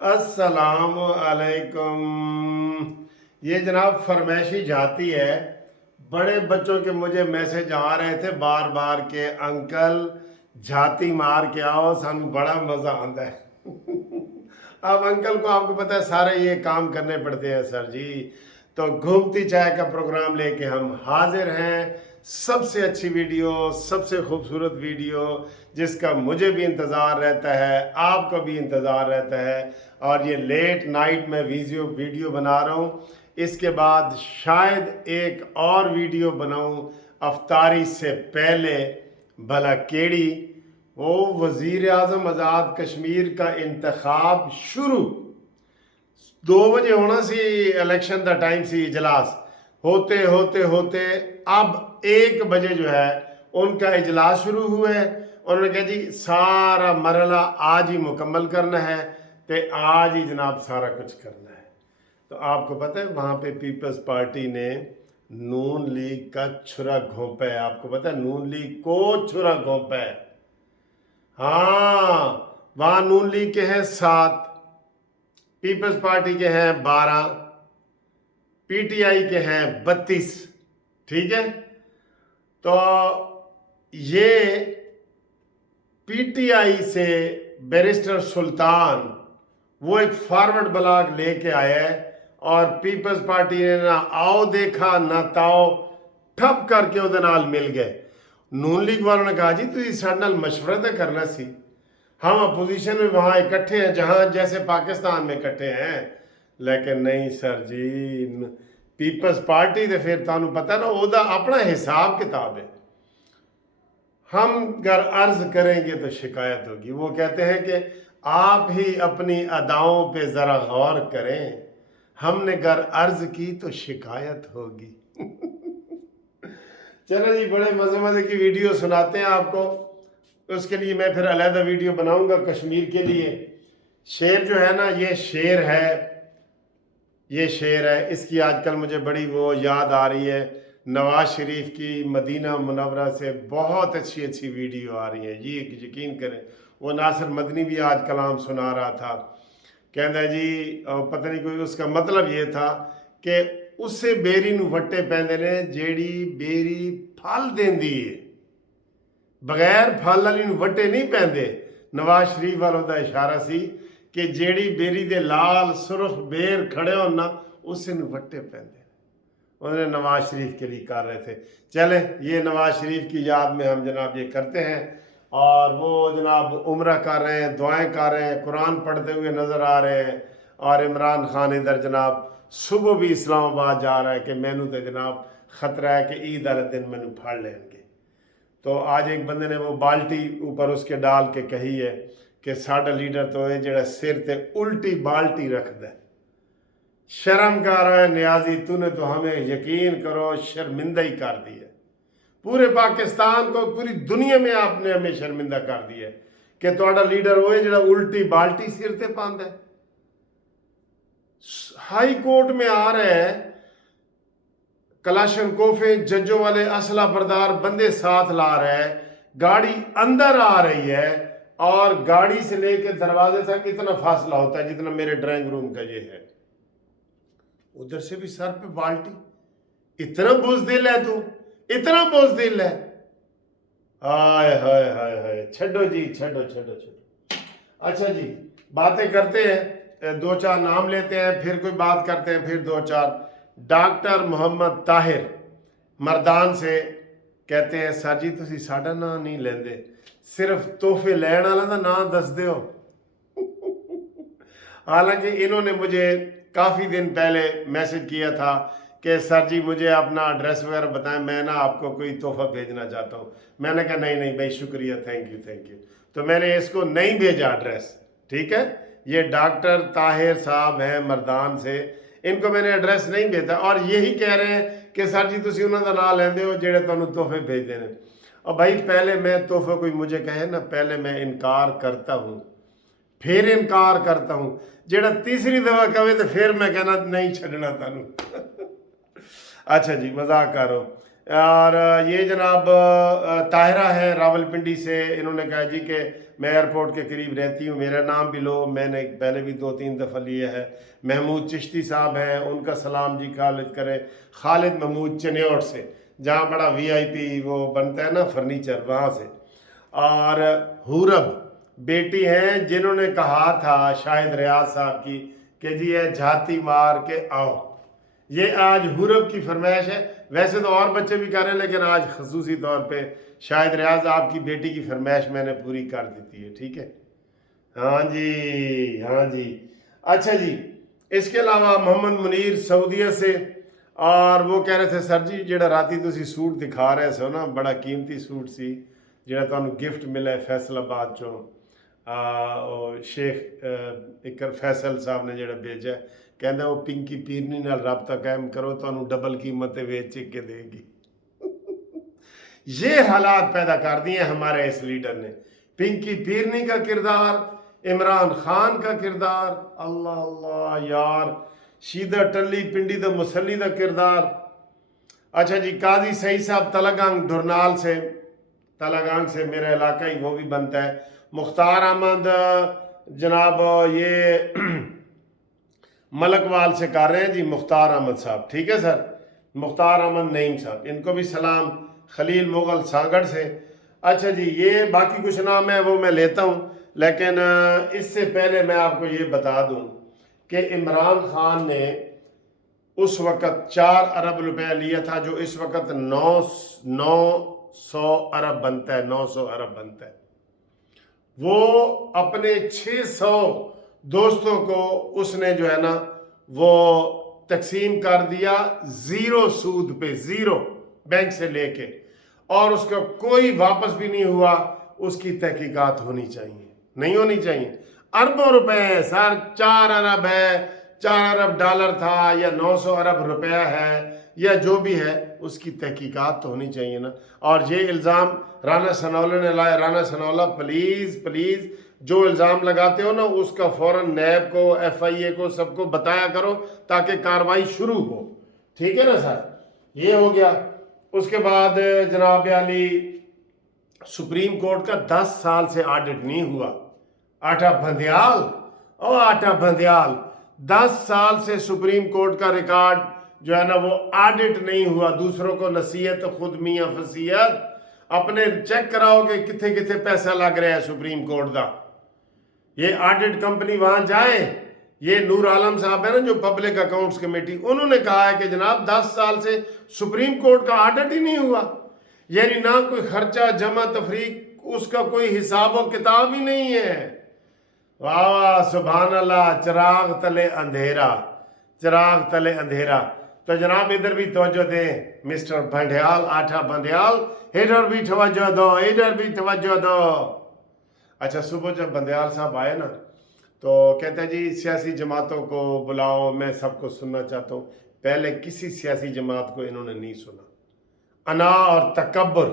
अस्सलाम अलैकुम। ये जनाब फरमाइशी जाती है। बड़े बच्चों के मुझे मैसेज आ रहे थे बार बार के अंकल झाती मार के आओ, सानू बड़ा मज़ा आता है। अब अंकल को आपको पता है सारे ये काम करने पड़ते हैं सर जी। तो घूमती चाय का प्रोग्राम लेके हम हाजिर हैं। सबसे अच्छी वीडियो, सबसे खूबसूरत वीडियो जिसका मुझे भी इंतज़ार रहता है, आपको भी इंतज़ार रहता है। और ये लेट नाइट में वीडियो बना रहा हूँ। इसके बाद शायद एक और वीडियो बनाऊँ अफ्तारी से पहले। भला केड़ी वो वज़ीर आज़म आज़ाद कश्मीर का इंतखाब शुरू 2 बजे होना सी। इलेक्शन का टाइम सी, इजलास होते होते होते अब 1 बजे जो है उनका इजलास शुरू हुआ है। उन्होंने कहा जी सारा मरला आज ही मुकम्मल करना है, तो आज ही जनाब सारा कुछ करना है। तो आपको पता है वहाँ पे पीपल्स पार्टी ने नून लीग का छुरा घोंपा है। आपको पता है नून लीग को छुरा घोंपा है। हाँ, वहाँ नून लीग के हैं 7, पीपल्स पार्टी के हैं 12, पीटीआई के हैं 32। ठीक है, तो ये पीटीआई से बैरिस्टर सुल्तान वो एक फॉरवर्ड ब्लॉग लेके आया है, और पीपल्स पार्टी ने ना आओ देखा ना ताओ ठप करके ਉਹਦੇ ਨਾਲ मिल गए। नून लीग वालों ने कहा जी तुझे साडे नाल मशवरा तो करना सी, हम अपोजिशन में वहाँ इकट्ठे हैं जहाँ जैसे पाकिस्तान में इकट्ठे हैं। लेकिन नहीं सर जी, पीपल्स पार्टी तो फिर तुहानू पता ना ਉਹਦਾ अपना हिसाब किताब है। हम अगर अर्ज करेंगे तो शिकायत होगी। वो कहते हैं कि आप ही अपनी अदाओं पे ज़रा गौर करें, हमने अगर अर्ज की तो शिकायत होगी। चलो जी, बड़े मज़े मज़े की वीडियो सुनाते हैं आपको। उसके लिए मैं फिर अलहदा वीडियो बनाऊंगा कश्मीर के लिए। शेर जो है ना, ये शेर है, ये शेर है। इसकी आजकल मुझे बड़ी वो याद आ रही है, नवाज शरीफ की मदीना मुनव्वरा से बहुत अच्छी अच्छी वीडियो आ रही है जी, यकीन करें। वो नासिर मदनी भी आज कलाम सुना रहा था, कहता जी पता नहीं कोई उसका मतलब ये था कि उससे बेरी नूं वट्टे पैंदे ने जेड़ी बेरी फल देंदी है, बगैर फल वाली नूं वट्टे नहीं पैंदे। नवाज शरीफ वालों का इशारा सी कि जेड़ी बेरी दे लाल सुरख बेर खड़े हो ना उससे नूं वट्टे पैंदे। उन्होंने नवाज शरीफ के लिए कर रहे थे। चले, ये नवाज शरीफ की याद में हम जनाब ये करते हैं। और वो जनाब उम्रा कर रहे हैं, दुआएं कर रहे हैं, कुरान पढ़ते हुए नज़र आ रहे हैं। और इमरान खान इधर जनाब सुबह भी इस्लामाबाद जा रहा है कि मैनू तो जनाब ख़तरा है कि ईद वाले दिन मैनू फड़ लेंगे। तो आज एक बंदे ने वो बाल्टी ऊपर उसके डाल के कही है कि साडा लीडर तो है जड़ा सिर ते उल्टी बाल्टी रखता है। शर्म कर रहा है न्याजी, तूने तो हमें यकीन करो शर्मिंदा ही कर दिया। पूरे पाकिस्तान को, पूरी दुनिया में आपने हमें शर्मिंदा कर दिया कि तुहाडा लीडर वो है जड़ा उल्टी बाल्टी सिर ते पांदा है। हाई कोर्ट में आ रहा है, कलाशनकोफे जजों वाले असला बरदार बंदे साथ ला रहा है, गाड़ी अंदर आ रही है, और गाड़ी से लेकर दरवाजे तक इतना फासला होता है जितना मेरे ड्राइंग रूम का ये है। उधर से भी सर पे बाल्टी। इतना बुज़दिल है तू, इतना बुज़दिल है। हाय हाय हाय हाय, छड्डो जी, छड्डो छड्डो छड्डो। अच्छा जी, बातें करते हैं, 2-4 नाम लेते हैं, फिर कोई बात करते हैं, फिर 2-4। डॉक्टर मोहम्मद ताहिर मरदान से कहते हैं सर जी तुसी साडा नाम नहीं लेंदे, सिर्फ तोहफे लैण वाला दा नाम दस दो। हालांकि इन्होंने मुझे काफ़ी दिन पहले मैसेज किया था कि सर जी मुझे अपना एड्रेस वगैरह बताएं, मैं ना आपको कोई तोहफा भेजना चाहता हूँ। मैंने कहा नहीं नहीं भाई, शुक्रिया, थैंक यू थैंक यू। तो मैंने इसको नहीं भेजा एड्रेस। ठीक है, ये डॉक्टर ताहिर साहब हैं मरदान से, इनको मैंने एड्रेस नहीं भेजा, और यही कह रहे हैं कि सर जी तुसी उन्होंने नाम लेंदे हो जेड़े तुहानू तोहफे भेजते हैं। और भाई पहले मैं तोहफे कोई मुझे कहे ना, पहले मैं इनकार करता हूँ, फिर इनकार करता हूँ। जेड़ा तीसरी दफा कहे तो फिर मैं कहना नहीं छड़ना तुहानू। अच्छा जी, मजाक करो। اور یہ جناب طاہرہ ہے راولپنڈی سے، انہوں نے کہا جی کہ میں ایئرپورٹ کے قریب رہتی ہوں، میرا نام بھی لو، میں نے پہلے بھی 2-3 دفعہ لیا ہے۔ محمود چشتی صاحب ہیں، ان کا سلام جی خالد کریں، خالد محمود چنیوٹ سے، جہاں بڑا وی آئی پی وہ بنتا ہے نا فرنیچر، وہاں سے۔ اور حورب بیٹی ہیں جنہوں نے کہا تھا شاہد ریاض صاحب کی کہ جی یہ جھاتی مار کے آؤ، یہ آج حورب کی فرمائش ہے۔ ویسے تو اور بچے بھی کر رہے ہیں، لیکن آج خصوصی طور پہ شاہد ریاض آپ کی بیٹی کی فرمائش میں نے پوری کر دیتی ہے، ٹھیک ہے؟ ہاں جی، ہاں جی۔ اچھا جی، اس کے علاوہ محمد منیر سعودیہ سے، اور وہ کہہ رہے تھے سر جی جڑا راتی تسی سوٹ دکھا رہے سو نا، بڑا قیمتی سوٹ سی جڑا تانوں گفٹ ملا ہے فیصل آباد چوں، شیخ اکر فیصل صاحب نے جڑا بھیجا ہے، کہندا وہ پنکی پیرنی نال رابطہ قائم کرو، تانوں ڈبل قیمت ویچ کے دے گی۔ یہ حالات پیدا کر دیے ہمارے اس لیڈر نے، پنکی پیرنی کا کردار، عمران خان کا کردار، اللہ اللہ یار، شیدہ ٹلی پنڈی دا مسلی دا کردار۔ اچھا جی، قاضی سعید صاحب تلگانگ ڈھرنال سے، تلگانگ سے میرا علاقہ ہی وہ بھی بنتا ہے۔ مختار احمد جناب یہ ملک وال سے کر رہے ہیں جی، مختار احمد صاحب، ٹھیک ہے سر، مختار احمد نعیم صاحب، ان کو بھی سلام۔ خلیل مغل سانگڑ سے۔ اچھا جی، یہ باقی کچھ نام ہے وہ میں لیتا ہوں، لیکن اس سے پہلے میں آپ کو یہ بتا دوں کہ عمران خان نے اس وقت 4 ارب روپے لیا تھا، جو اس وقت 900 ارب بنتا ہے، 900 ارب بنتا ہے۔ وہ اپنے 600 دوستوں کو اس نے جو ہے نا وہ تقسیم کر دیا 0 سود پہ، 0 بینک سے لے کے، اور اس کا کوئی واپس بھی نہیں ہوا۔ اس کی تحقیقات ہونی چاہیے، نہیں ہونی چاہیے۔ اربوں روپے ہے سر، 4 ارب ہے، 4 ارب ڈالر تھا، یا 900 ارب روپیہ ہے، یا جو بھی ہے، اس کی تحقیقات تو ہونی چاہیے نا۔ اور یہ الزام رانا ثناءاللہ نے لایا۔ رانا ثناءاللہ پلیز پلیز جو الزام لگاتے ہو نا، اس کا فوراً نیب کو، ایف آئی اے کو، سب کو بتایا کرو تاکہ کارروائی شروع ہو، ٹھیک ہے نا سر؟ یہ ہو گیا۔ اس کے بعد جناب علی سپریم کورٹ کا 10 سال سے آڈٹ نہیں ہوا۔ آٹا بندیال، او آٹا بندیال، 10 سال سے سپریم کورٹ کا ریکارڈ جو ہے نا وہ آڈٹ نہیں ہوا۔ دوسروں کو نصیحت، خود میاں فصیحت، اپنے چیک کراؤ کہ کتنے کتنے پیسہ لگ رہا ہے سپریم کورٹ دا۔ یہ آڈٹ کمپنی وہاں جائے، یہ نور عالم صاحب ہے نا جو پبلک اکاؤنٹس کمیٹی، انہوں نے کہا ہے کہ جناب 10 سال سے سپریم کورٹ کا آڈٹ ہی نہیں ہوا، یعنی نہ کوئی خرچہ جمع تفریق، اس کا کوئی حساب و کتاب ہی نہیں ہے۔ واہ واہ سبحان اللہ، چراغ تلے اندھیرا، چراغ تلے اندھیرا۔ تو جناب ادھر بھی توجہ دیں مسٹر بندیال، آٹھا بندیال، ادھر بھی توجہ دو، ادھر بھی توجہ دو۔ اچھا، صبح جب بندیال صاحب آئے نا تو کہتا ہے جی سیاسی جماعتوں کو بلاؤ، میں سب کو سننا چاہتا ہوں۔ پہلے کسی سیاسی جماعت کو انہوں نے نہیں سنا۔ انا اور تکبر،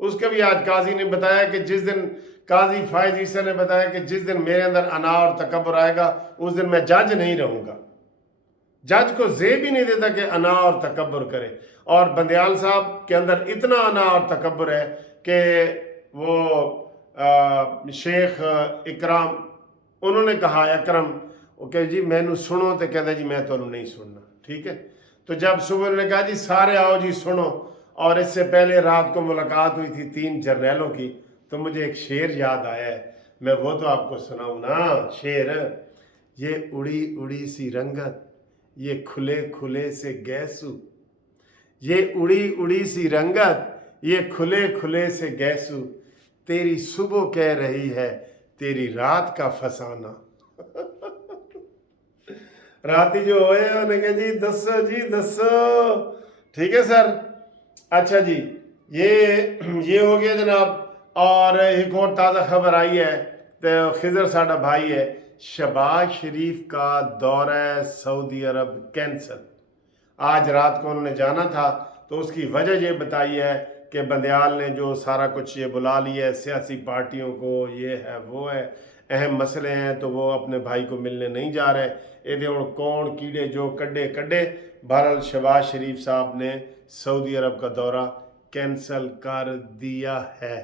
اس کا بھی آج قاضی نے بتایا کہ جس دن، قاضی فائز عیسیٰ نے بتایا کہ جس دن میرے اندر انا اور تکبر آئے گا اس دن میں جج نہیں رہوں گا۔ جج کو زیب ہی نہیں دیتا کہ انا اور تکبر کرے، اور بندیال صاحب کے اندر اتنا انا اور تکبر ہے کہ وہ شیخ اکرام، انہوں نے کہا اکرم کہ جی میں نو سنو، تو کہتا جی میں تو نہیں سننا، ٹھیک ہے۔ تو جب صبح انہوں نے کہا جی سارے آؤ جی سنو، اور اس سے پہلے رات کو ملاقات ہوئی تھی 3 جرنیلوں کی، تو مجھے ایک شعر یاد آیا ہے، میں وہ تو آپ کو سناؤں نا شعر۔ یہ اڑی اڑی سی رنگت، یہ کھلے کھلے سے گیسو، یہ اڑی اڑی سی رنگت، یہ کھلے کھلے سے گیسو، تیری صبح کہہ رہی ہے تیری رات کا فسانہ۔ راتی جو ہوئے انہوں نے کہا جی دسو جی دسو، ٹھیک ہے سر۔ اچھا جی، یہ ہو گیا جناب۔ اور ایک اور تازہ خبر آئی ہے، تو خضر ساڈا بھائی ہے، شہباز شریف کا دورہ سعودی عرب کینسل۔ آج رات کو انہوں نے جانا تھا، تو اس کی وجہ یہ بتائی ہے کہ بندیال نے جو سارا کچھ یہ بلا لیا ہے سیاسی پارٹیوں کو، یہ ہے وہ ہے، اہم مسئلے ہیں تو وہ اپنے بھائی کو ملنے نہیں جا رہے۔ یہ ہوں کون کیڑے جو کڈے کڈے۔ بہرحال شہباز شریف صاحب نے सऊदी अरब का दौरा कैंसल कर दिया है।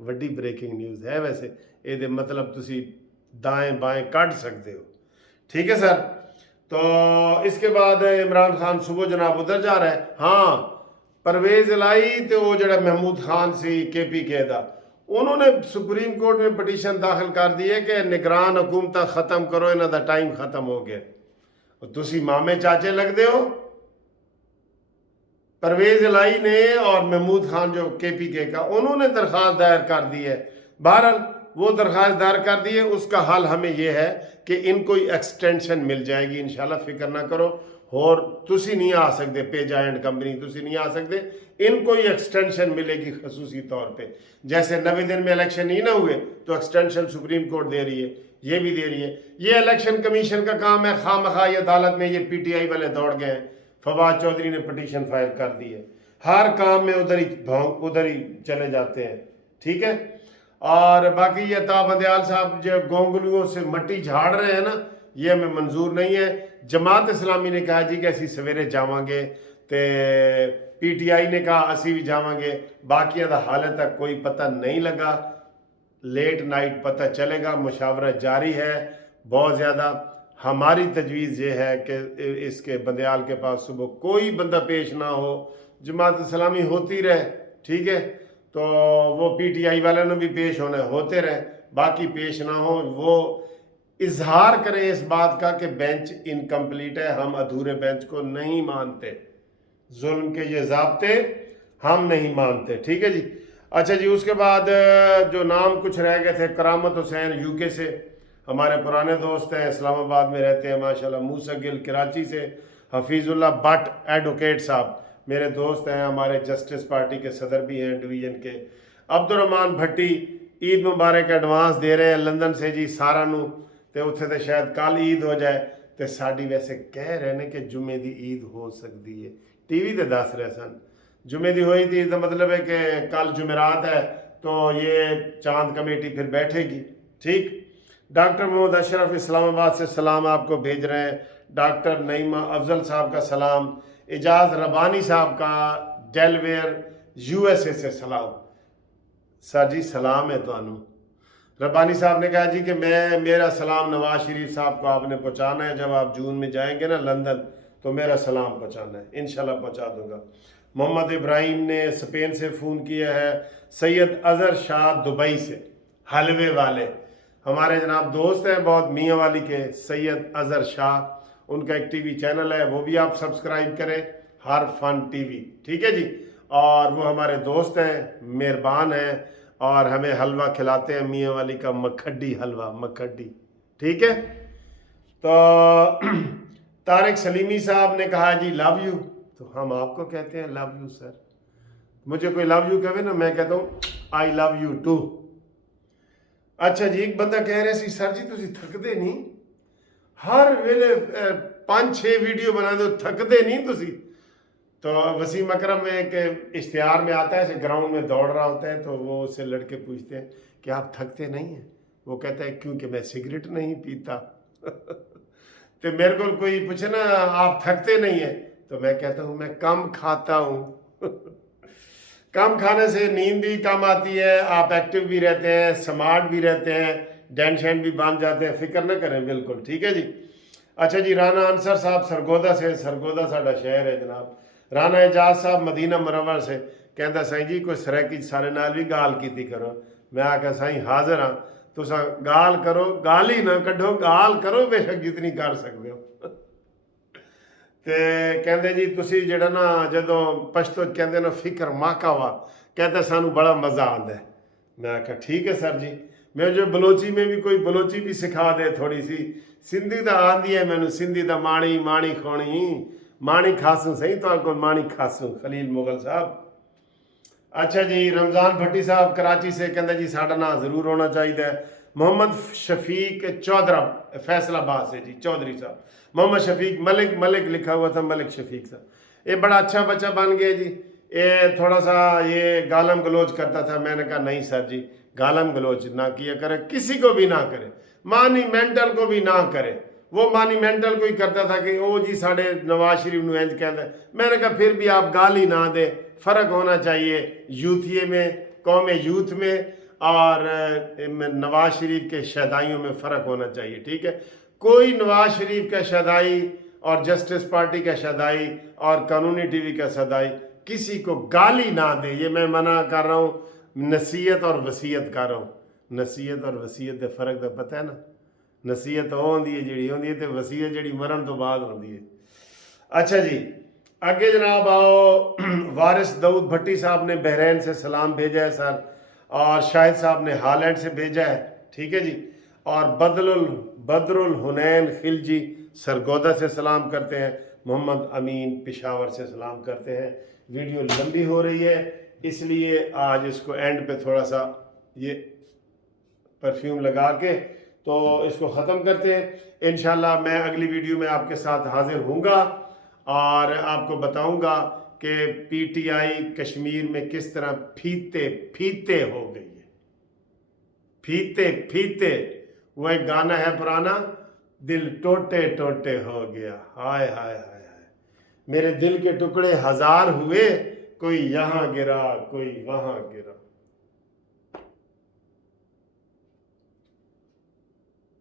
वड्डी ब्रेकिंग न्यूज़ है वैसे, ये मतलब तुसी दाएं बाएं कट सकते हो, ठीक है सर। तो इसके बाद इमरान खान सुबह जनाब उधर जा रहा है। हाँ, परवेज लाई तो वो जड़ा महमूद खान सी KPK दा, उन्होंने सुप्रीम कोर्ट में पटिशन दाखिल कर दी है कि निगरान हुकूमत खत्म करो, इन्हों का टाइम खत्म हो गया। तुसी मामे चाचे लगते हो। परवेज लाई ने और महमूद खान जो KPK का, उन्होंने दरख्वास्त दायर कर दी है। बहरहाल वो दरख्वास्त दायर कर दी है, उसका हल हमें यह है कि इनको एक्सटेंशन मिल जाएगी इंशाल्लाह, फिक्र ना करो। और तुसी नहीं आ सकते, पे जायंट कंपनी तुसी नहीं आ सकते, इनको ही एक्सटेंशन मिलेगी खसूसी तौर पे। जैसे 90 दिन में इलेक्शन ही ना हुए तो एक्सटेंशन सुप्रीम कोर्ट दे रही है, ये भी दे रही है। ये इलेक्शन कमीशन का काम है, खामखा ये अदालत में ये PTI वाले दौड़ गए हैं। फवाद चौधरी ने पटिशन फाइल कर दी है, हर काम में उधर ही चले जाते हैं, ठीक है। और बाकी ये ताबंदयाल साहब जो गोंगलुओं से मट्टी झाड़ रहे हैं ना, ये हमें मंजूर नहीं है। जमात इस्लामी ने कहा जी कि असी सवेरे जावांगे, तो PTI ने कहा असी भी जावांगे, बाकियों का हाले तक कोई पता नहीं लगा। लेट नाइट पता चलेगा, मुशावरत जारी है बहुत ज़्यादा। हमारी तजवीज़ ये है कि इसके बंदयाल के पास सुबह कोई बंदा पेश ना हो, जमात इस्लामी होती रहे, ठीक है। तो वो PTI वाले ने भी पेश होने होते रहे, बाकी पेश ना हो। वो इजहार करें इस बात का कि बेंच इनकम्प्लीट है, हम अधूरे बेंच को नहीं मानते, जुल्म के ये ज़ाब्ते हम नहीं मानते, ठीक है जी। अच्छा जी, उसके बाद जो नाम कुछ रह गए थे, करामत हुसैन UK से हमारे पुराने दोस्त हैं, इस्लामाबाद में रहते हैं माशाल्लाह। मूसा गिल कराची से, हफीज़ुल्लाह भट्ट एडवोकेट साहब मेरे दोस्त हैं, हमारे जस्टिस पार्टी के सदर भी हैं डिवीज़न के। अब्दुर्रहमान भट्टी ईद मुबारक एडवांस दे रहे हैं लंदन से जी सारा नू, तो उत्थे तो शायद कल ईद हो जाए, तो साड़ी वैसे कह रहे हैं कि जुमे की ईद हो सकती है। TV ते दस रहे सन जुमे की हुई थी, तो मतलब है कि कल जुमेरात है, तो ये चांद कमेटी फिर बैठेगी, ठीक। डॉक्टर मोहम्मद अशरफ इस्लामाबाद से सलाम आपको भेज रहे हैं। डॉक्टर नईमा अफजल साहब का सलाम। एजाज रबानी साहब का डेलवेयर USA से सलाम। सर जी सलाम है थानू। रबानी साहब ने कहा जी कि मेरा सलाम नवाज शरीफ साहब को आपने पहुँचाना है, जब आप जून में जाएंगे ना लंदन, तो मेरा सलाम पहुँचाना है, इंशाल्लाह पहुँचा दूंगा। मोहम्मद इब्राहिम ने स्पेन से फ़ोन किया है। सैयद अज़हर शाह दुबई से, हलवे वाले हमारे जनाब दोस्त हैं बहुत, मियाँ वाली के सैयद अज़हर शाह, उनका एक TV चैनल है, वो भी आप सब्सक्राइब करें, हर फन TV, ठीक है जी। और वो हमारे दोस्त हैं, मेहरबान हैं, और हमें हलवा खिलाते हैं मियाँ वाली का, मखड्डी हलवा, मखड्डी, ठीक है। तो तारिक सलीमी साहब ने कहा जी लव यू, तो हम आपको कहते हैं लव यू सर। मुझे कोई लव यू कहे ना, मैं कहता हूँ आई लव यू टू। अच्छा जी, एक बंदा कह रहे सी सर जी तुसी थकते नहीं, हर वेले 5-6 वीडियो बना दो, थकते नहीं तुसी। तो वसीम अकरम में एक इश्तिहार में आता है, ऐसे ग्राउंड में दौड़ रहा होता है, तो वो उससे लड़के पूछते हैं कि आप थकते नहीं हैं? वो कहता है क्योंकि मैं सिगरेट नहीं पीता। तो मेरे को कोई पूछे ना आप थकते नहीं हैं, तो मैं कहता हूँ मैं कम खाता हूँ। कम खाने से नींद भी कम आती है, आप एक्टिव भी रहते हैं, स्मार्ट भी रहते हैं, डेंट शेंट भी बांध जाते हैं, फिक्र न करें बिल्कुल, ठीक है जी। अच्छा जी, राना अंसर साहब सरगोदा से, सरगोदा साडा शहर है जनाब। राना एजाज साहब मदीना मुनव्वर से कहता साईं जी कोई सरैकी सारे नाल भी गाल की करो। मैं आख्या साईं हाजिर हाँ, तुसा गाल करो, गाल ही ना कढ़ो, गाल करो बेशक जितनी कर सकते हो। ते कहते जी तुसी जेड़ा ना जदों पश्तो कहते ना फिक्र माका वा, कहते सानू बड़ा मज़ा आता है। मैं आख्या ठीक है सर जी, मैं जो बलोची में भी कोई बलोची भी सिखा दे थोड़ी सी, सिंधी तो आंदी है मैनू, सिंधी तो माणी माणी खोणी, माणी खासूं सही तो को माणी खासूं, खलील मुगल साहब। अच्छा जी, रमज़ान भट्टी साहब कराची से कहते जी साडा ना ज़रूर होना चाहिए। मोहम्मद शफीक चौधरा फैसलाबाद से जी, चौधरी साहब, मोहम्मद शफीक, मलिक लिखा हुआ था, मलिक शफीक साहब। ये बड़ा अच्छा बच्चा बन गया जी। ये थोड़ा सा ये गालम गलोच करता था, मैंने कहा नहीं सर जी गालम गलोच ना किया करे, किसी को भी ना करे, मानी मेंटल को भी ना करे, وہ مانیمنٹل کوئی کرتا تھا کہ او جی ساڑھے نواز شریف نو انج کہندا ہے. میں نے کہا پھر بھی آپ گالی نہ دیں, فرق ہونا چاہیے یوتھیے میں, قوم یوتھ میں, اور نواز شریف کے شہدائیوں میں فرق ہونا چاہیے. ٹھیک ہے, کوئی نواز شریف کا شہدائی اور جسٹس پارٹی کا شہدائی اور قانونی ٹی وی کا شہدائی کسی کو گالی نہ دے. یہ میں منع کر رہا ہوں, نصیحت اور وصیت کر رہا ہوں. نصیحت اور وصیت دے فرق دا پتہ ہے نا, نصیحت وہ ہوندی ہے جڑی ہوندی ہے تے وصیت جڑی مرن تو بعد ہوندی ہے. اچھا جی آگے جناب آؤ. وارث داؤد بھٹی صاحب نے بحرین سے سلام بھیجا ہے سر, اور شاہد صاحب نے ہالینڈ سے بھیجا ہے. ٹھیک ہے جی, اور بدر الحنین خلجی سرگودا سے سلام کرتے ہیں. محمد امین پشاور سے سلام کرتے ہیں. ویڈیو لمبی ہو رہی ہے اس لیے آج اس کو اینڈ پہ تھوڑا سا یہ پرفیوم لگا کے تو اس کو ختم کرتے ہیں. انشاءاللہ میں اگلی ویڈیو میں آپ کے ساتھ حاضر ہوں گا اور آپ کو بتاؤں گا کہ پی ٹی آئی کشمیر میں کس طرح پھیتے ہو گئی ہے. پھیتے وہ ایک گانا ہے پرانا, دل ٹوٹے ٹوٹے ہو گیا. ہائے ہائے ہائے ہائے, میرے دل کے ٹکڑے ہزار ہوئے, کوئی یہاں گرا کوئی وہاں گرا.